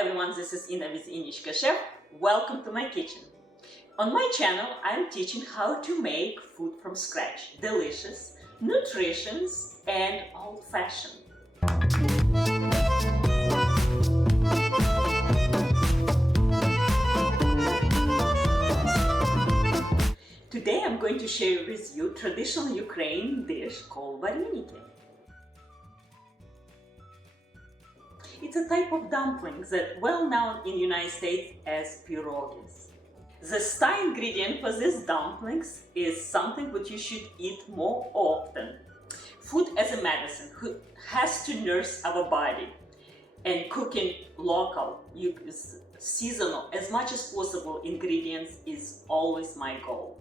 everyone, this is Inna with Innichka Chef. Welcome to my kitchen. On my channel, I'm teaching how to make food from scratch. Delicious, nutritious, and old-fashioned. Today I'm going to share with you traditional Ukrainian dish called Varenyky. It's a type of dumplings that well known in the United States as Pierogies. The star ingredient for these dumplings is something that you should eat more often. Food as a medicine has to nurse our body, and cooking local, seasonal, as much as possible ingredients is always my goal.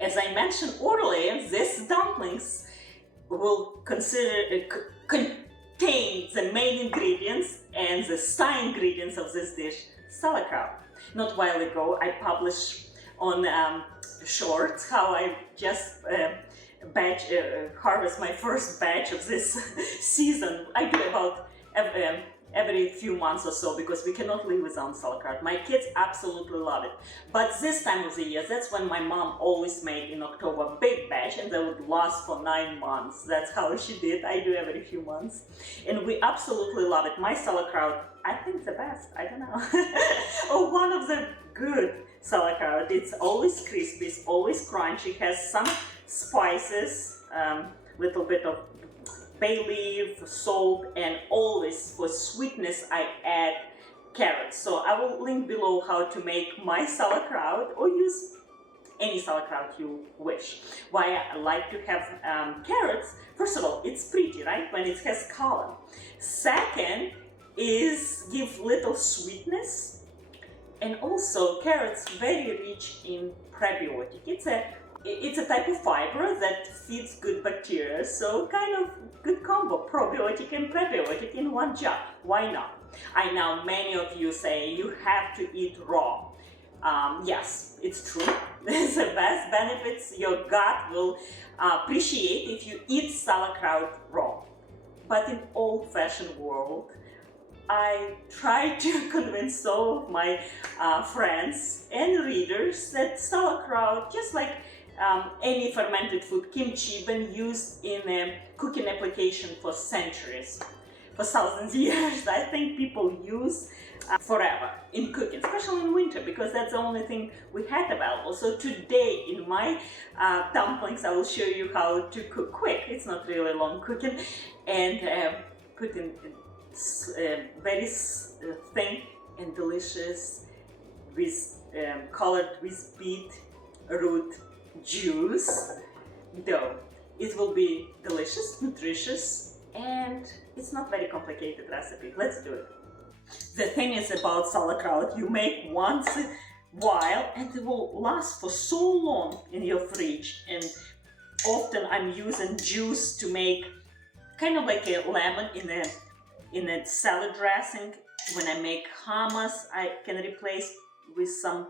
As I mentioned earlier, these dumplings will contain the main ingredients and the star ingredients of this dish, sauerkraut. Not a while ago, I published on shorts how I just harvest my first batch of this season. I do about every few months or so because we cannot live without sauerkraut. My kids absolutely love it. But this time of the year, that's when my mom always made in October big batch, and they would last for 9 months. That's how she did. I do every few months. And we absolutely love it. My sauerkraut, I think the best, I don't know. Or one of the good sauerkraut. It's always crispy, it's always crunchy, has some spices, little bit of bay leaf, salt, and always for sweetness I add carrots. So I will link below how to make my sauerkraut, or use any sauerkraut you wish. Why I like to have carrots, first of all, it's pretty, right, when it has color. Second is give little sweetness, and also carrots very rich in probiotic. It's a type of fiber that feeds good bacteria, so kind of good combo, probiotic and prebiotic in one jar. Why not? I know many of you say you have to eat raw. Yes, it's true. The best benefits your gut will appreciate if you eat sauerkraut raw. But in old-fashioned world, I try to convince some of my friends and readers that sauerkraut, just like any fermented food, kimchi, been used in a cooking application for centuries, for thousands of years. I think people use forever in cooking, especially in winter, because that's the only thing we had available. So today in my dumplings, I will show you how to cook quick. It's not really long cooking, and put in very thin and delicious, with colored with beet root juice dough. It will be delicious, nutritious, and it's not very complicated recipe. Let's do it. The thing is about sauerkraut, you make once a while and it will last for so long in your fridge. And often I'm using juice to make kind of like a lemon in a salad dressing. When I make hummus, I can replace with some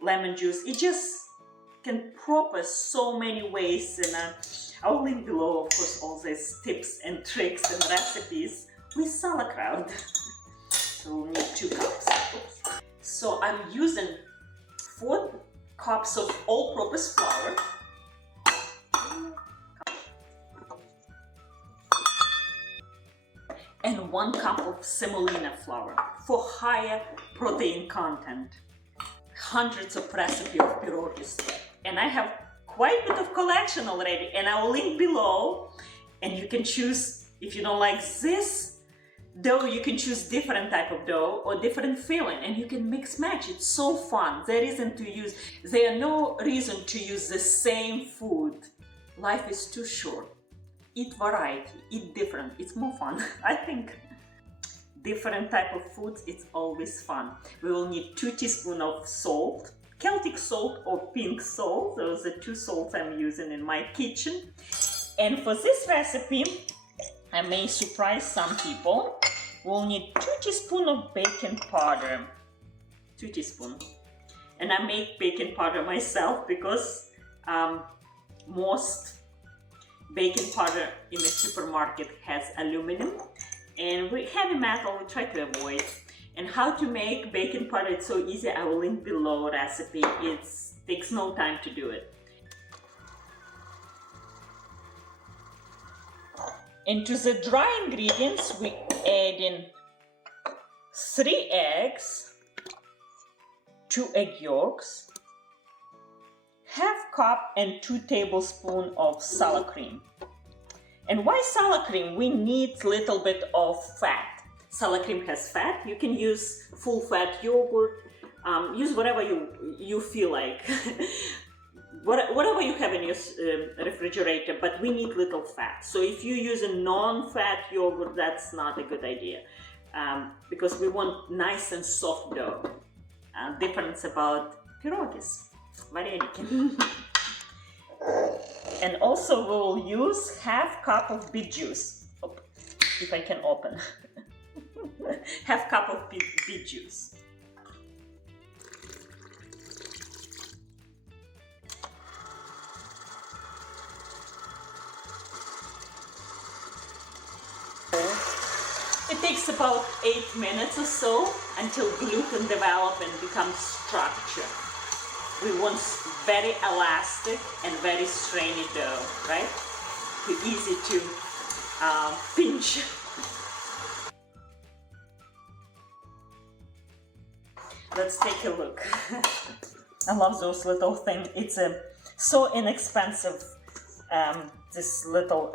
lemon juice. It just can prepare so many ways, and I'll link below, of course, all these tips and tricks and recipes with sauerkraut. So we'll need 2 cups. Oops. So I'm using 4 cups of all-purpose flour, and 1 cup of semolina flour for higher protein content. Hundreds of recipes of pierogies, and I have quite a bit of collection already, and I will link below. And you can choose, if you don't like this dough, you can choose different type of dough or different filling, and you can mix match. It's so fun. There is no reason to use the same food. Life is too short. Eat variety, eat different. It's more fun, I think. Different type of foods, it's always fun. We will need 2 teaspoons of salt, Celtic salt or pink salt. Those are 2 salts I'm using in my kitchen. And for this recipe, I may surprise some people, we'll need 2 teaspoons of baking powder. 2 teaspoons. And I make baking powder myself because most baking powder in the supermarket has aluminum, and heavy metal we try to avoid. And how to make baking powder, it's so easy. I will link below recipe. It takes no time to do it. Into the dry ingredients, we add in 3 eggs, 2 egg yolks, ½ cup and 2 tablespoons of sour cream. And why sour cream? We need a little bit of fat. Sour cream has fat. You can use full fat yogurt, use whatever you feel like. Whatever you have in your refrigerator, but we need little fat. So if you use a non-fat yogurt, that's not a good idea, because we want nice and soft dough. Difference about pierogies, Varenyky. And also we will use ½ cup of beet juice, if I can open. ½ cup of beet juice. It takes about 8 minutes or so until gluten develops and becomes structured. We want very elastic and very strainy dough, right? Too easy to pinch. Let's take a look. I love those little things. It's so inexpensive, this little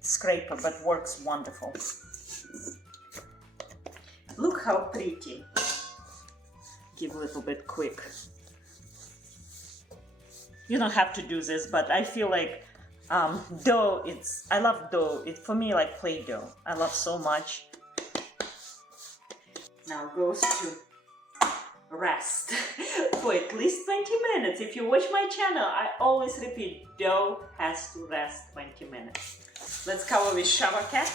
scraper, but works wonderful. Look how pretty. Give a little bit quick. You don't have to do this, but I feel like dough, I love dough. It's for me like play dough. I love so much. Now goes to rest for at least 20 minutes. If you watch my channel, I always repeat, dough has to rest 20 minutes. Let's cover with Sauerkraut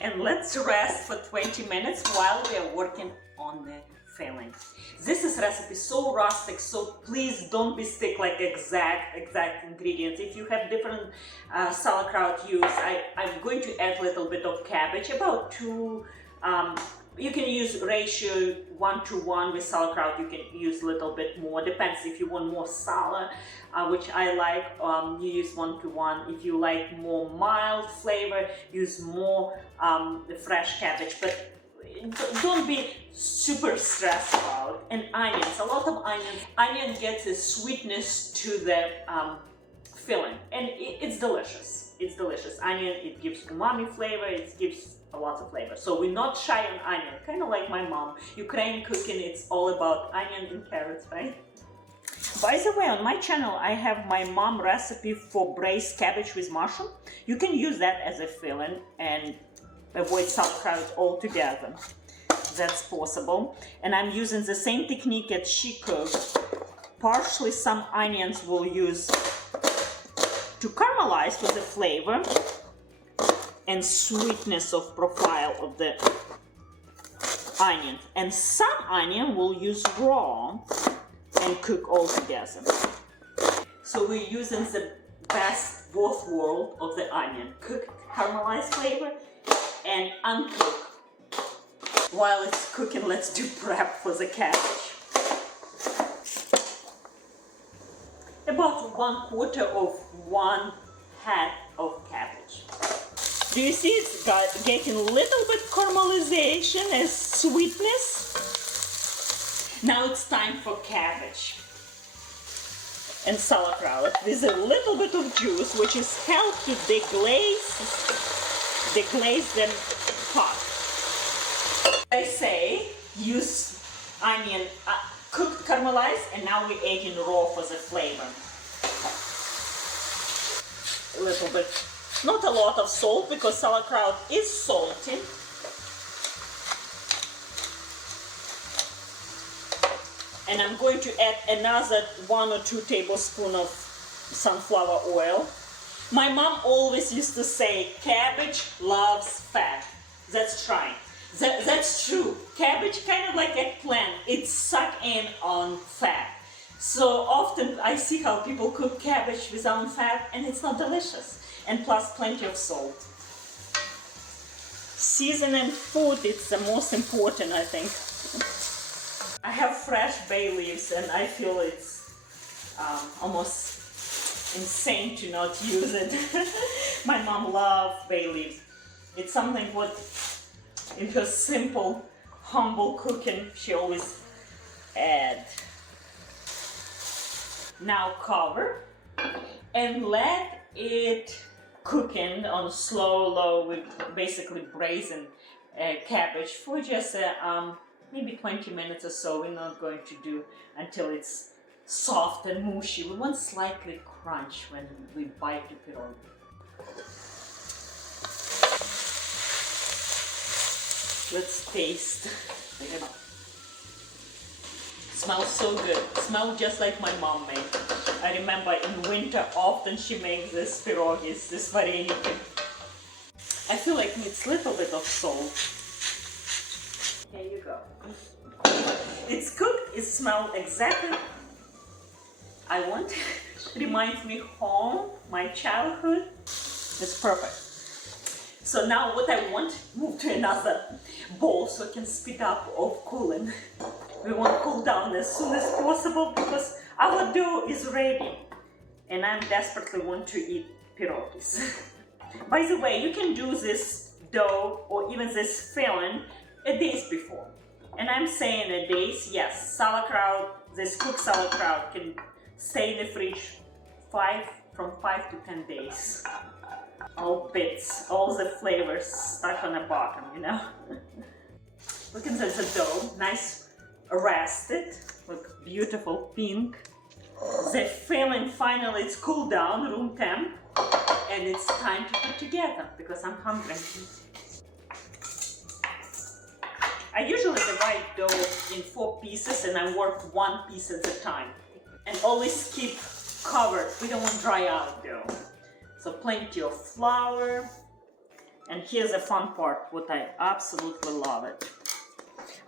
and let's rest for 20 minutes while we are working on the filling. This is recipe so rustic, so please don't be stick like exact ingredients. If you have different sauerkraut use, I'm going to add a little bit of cabbage, about 2. You can use ratio 1:1 with sauerkraut. You can use a little bit more. Depends if you want more sour, which I like. You use 1:1. If you like more mild flavor, use more fresh cabbage. But don't be super stressed about. And onions. A lot of onions. Onion gets a sweetness to the filling, and it's delicious. It's delicious. Onion, it gives umami flavor. It gives a lot of flavor. So we're not shy on onion, kind of like my mom. Ukrainian cooking, it's all about onion and carrots, right? By the way, on my channel, I have my mom recipe for braised cabbage with mushroom. You can use that as a filling and avoid sauerkraut altogether. That's possible. And I'm using the same technique as she cooked. Partially some onions we'll use to caramelize for the flavor and sweetness of profile of the onion. And some onion we'll use raw and cook all together. So we're using the best both worlds of the onion. Cooked caramelized flavor and uncooked. While it's cooking, let's do prep for the cabbage. About 1/4 of 1 head of cabbage. Do you see it's getting a little bit caramelization as sweetness? Now it's time for cabbage and sauerkraut with a little bit of juice, which is help to deglaze them hot. I say use onion cooked caramelized, and now we're adding raw for the flavor. A little bit. Not a lot of salt because sauerkraut is salty. And I'm going to add another 1 or 2 tablespoons of sunflower oil. My mom always used to say, cabbage loves fat. That's right. That's true. Cabbage, kind of like eggplant, it sucks in on fat. So often I see how people cook cabbage without fat and it's not delicious. And plus plenty of salt. Seasoning food, it's the most important, I think. I have fresh bay leaves and I feel it's almost insane to not use it. My mom loves bay leaves. It's something what in her simple, humble cooking she always add. Now cover and let it cooking on slow, low with basically braising cabbage for just maybe 20 minutes or so. We're not going to do until it's soft and mushy. We want slightly crunch when we bite the pierogi. Let's taste. Smells so good. Smells just like my mom made. I remember in winter often she makes this pierogies, this varenyky. I feel like it needs a little bit of salt. Here you go. It's cooked. It smells exactly I want. Reminds me home, my childhood. It's perfect. So now what I want, move to another bowl so I can speed up of cooling. We want to cool down as soon as possible because our dough is ready and I desperately want to eat pierogies. By the way, you can do this dough or even this filling a days before. And I'm saying a days, yes, sauerkraut, this cooked sauerkraut can stay in the fridge from 5 to 10 days. All bits, all the flavors stuck on the bottom, you know. Look at the dough, nice rested, look beautiful pink. The filling finally it's cooled down, room temp, and it's time to put together because I'm hungry. I usually divide dough in 4 pieces and I work 1 piece at a time. And always keep covered, we don't want dry out dough. So plenty of flour. And here's the fun part, what I absolutely love it.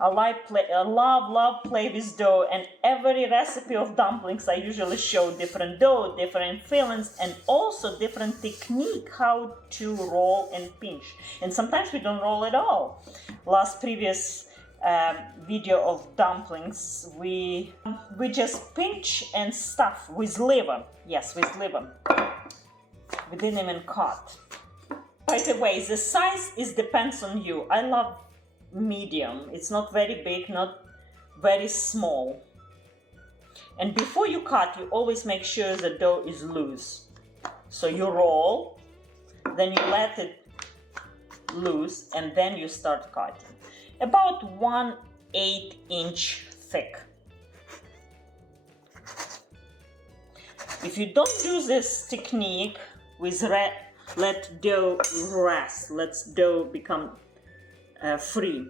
I love play with dough, and every recipe of dumplings I usually show different dough, different fillings, and also different technique how to roll and pinch. And sometimes we don't roll at all. Previous video of dumplings, we just pinch and stuff with liver. Yes, with liver. We didn't even cut. By the way, the size depends on you. I love medium. It's not very big, not very small. And before you cut, you always make sure the dough is loose. So you roll, then you let it loose, and then you start cutting. About 1/8 inch thick. If you don't do this technique with let dough rest, let dough become free,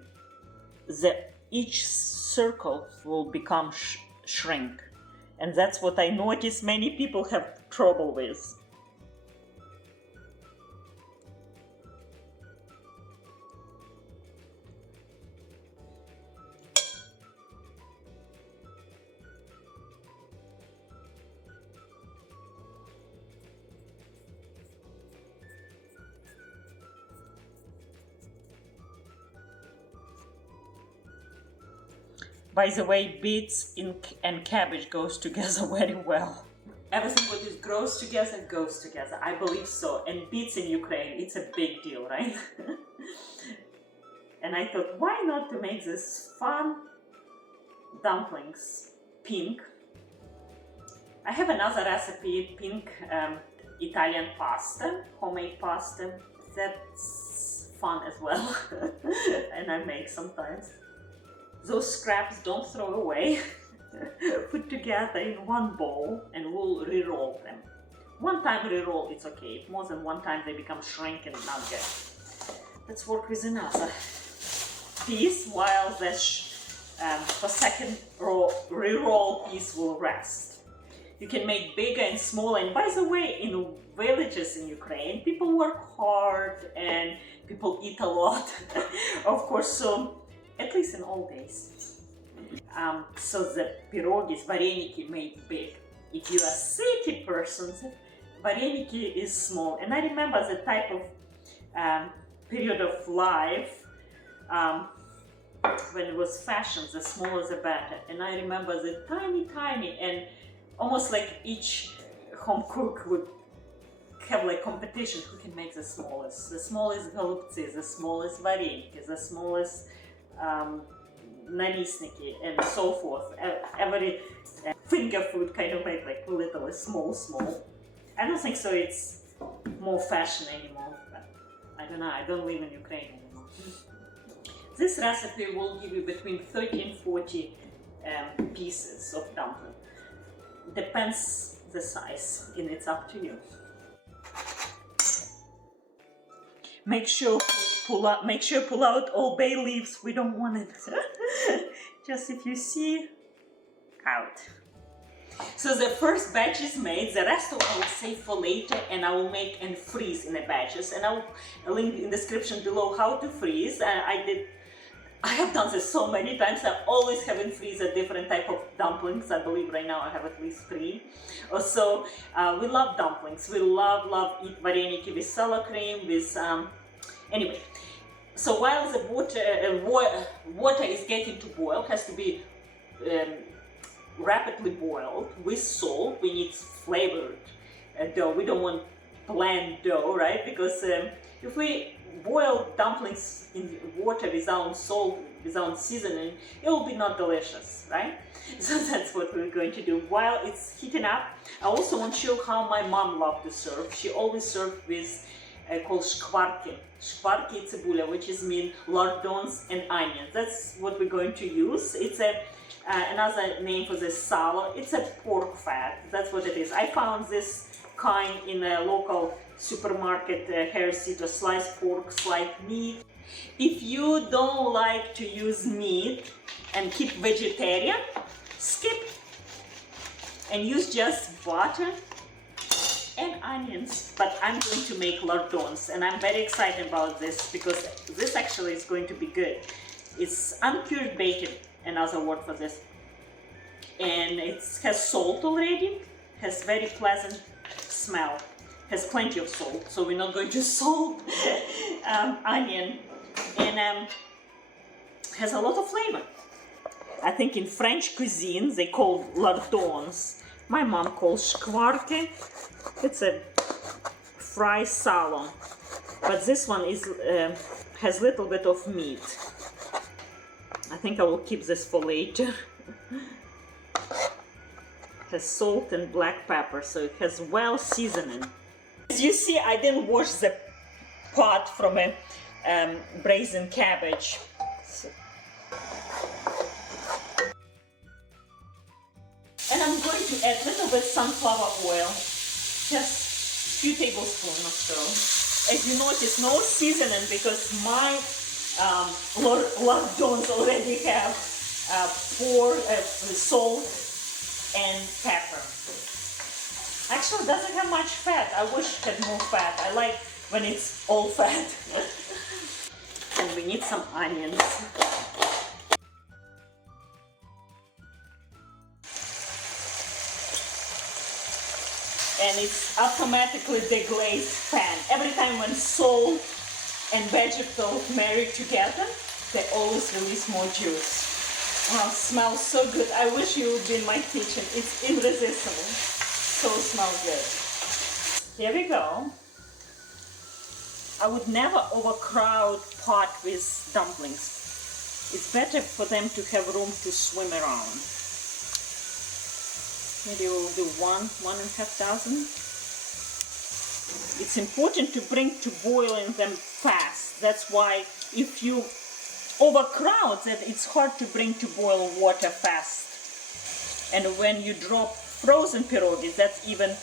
each circle will become shrink, and that's what I notice many people have trouble with. By the way, beets and cabbage goes together very well. Everything what grows together goes together. I believe so. And beets in Ukraine, it's a big deal, right? And I thought, why not to make this fun dumplings pink? I have another recipe, pink Italian pasta, homemade pasta. That's fun as well. And I make sometimes. Those scraps don't throw away. Put together in one bowl and we'll re-roll them. One time re-roll, it's okay. More than one time they become shrink and not good. Let's work with another piece while the second re-roll piece will rest. You can make bigger and smaller. And by the way, in villages in Ukraine, people work hard and people eat a lot. Of course, so at least in old days. So the pierogies, varenyky made big. If you're a city person, varenyky is small. And I remember the type of period of life, when it was fashion, the smaller the better. And I remember the tiny, and almost like each home cook would have like competition who can make the smallest голубцы, the smallest Varenyky, the smallest Innichka, and so forth. Every finger food kind of made like little, small. I don't think so it's more fashion anymore, but I don't know, I don't live in Ukraine anymore. This recipe will give you between 30 and 40 pieces of dumpling. Depends the size, and it's up to you. Make sure pull out all bay leaves. We don't want it. Just if you see, out. So the first batch is made. The rest I will save for later, and I will make and freeze in the batches. And I will link in the description below how to freeze. I have done this so many times. I always have in freeze a different type of dumplings. I believe right now I have at least 3 or so. We love dumplings. We love eat Varenyky with sour cream, with anyway. So while the water is getting to boil, has to be rapidly boiled with salt. We need flavored dough. We don't want bland dough, right? Because if we boil dumplings in water without salt, without seasoning, it will be not delicious, right? So that's what we're going to do. While it's heating up, I also want to show how my mom loved to serve. She always served with called shkvarki. Shkvarki цибуля, which is mean lardons and onions. That's what we're going to use. It's another name for this salo. It's a pork fat. That's what it is. I found this kind in a local supermarket, Hershey's, or sliced pork, sliced meat. If you don't like to use meat and keep vegetarian, skip and use just butter and onions. But I'm going to make lardons, and I'm very excited about this because this actually is going to be good. It's uncured bacon, another word for this, and it has salt already, has very pleasant smell, has plenty of salt, so we're not going to salt onion, and has a lot of flavor. I think in French cuisine they call lardons. My mom calls shkvarki. It's a fried salon, but this one is has little bit of meat. I think I will keep this for later. Has salt and black pepper, so it has well seasoning. As you see, I didn't wash the pot from a braised cabbage. And I'm going to add a little bit sunflower oil, just a few tablespoons or so. As you notice, no seasoning because my lardons already have salt and pepper. Actually, it doesn't have much fat. I wish it had more fat. I like when it's all fat. And we need some onions. And it's automatically deglazed pan. Every time when salt and vegetables marry together, they always release more juice. Wow, smells so good. I wish you would be in my kitchen. It's irresistible. So smells good. Here we go. I would never overcrowd pot with dumplings. It's better for them to have room to swim around. Maybe we'll do 1.5 dozen. It's important to bring to boiling them fast. That's why if you overcrowd that, it's hard to bring to boil water fast. And when you drop frozen pierogies, that's even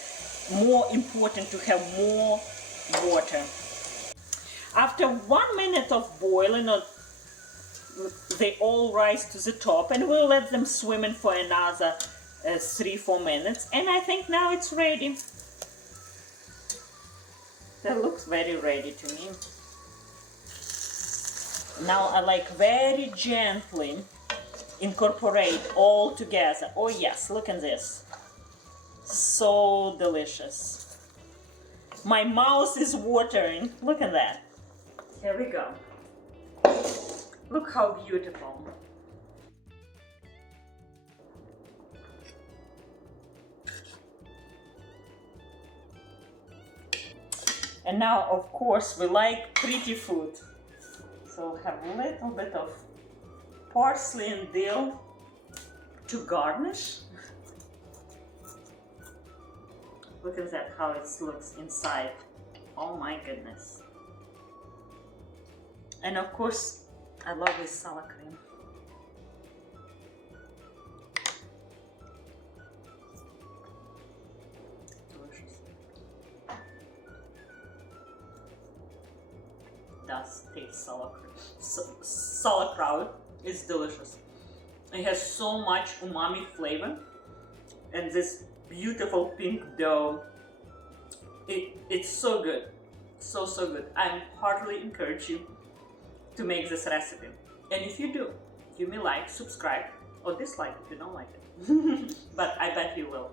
more important to have more water. After 1 minute of boiling, they all rise to the top, and we'll let them swim in for another 3-4 minutes, and I think now it's ready. That looks very ready to me. Now I like very gently incorporate all together. Oh yes, look at this. So delicious. My mouth is watering. Look at that. Here we go. Look how beautiful. And now, of course, we like pretty food. So have a little bit of parsley and dill to garnish. Look at that, how it looks inside. Oh my goodness. And of course, I love this sour cream. Delicious. Does taste sauerkraut. Sauerkraut is delicious. It has so much umami flavor, and this beautiful pink dough. It's so good, so good. I heartily encourage you to make this recipe. And if you do, you may like, subscribe, or dislike if you don't like it. But I bet you will.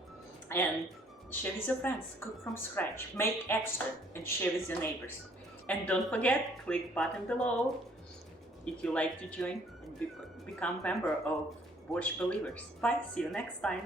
And share with your friends, cook from scratch, make extra, and share with your neighbors. And don't forget, click button below if you like to join and become member of Borscht Believers. Bye, see you next time.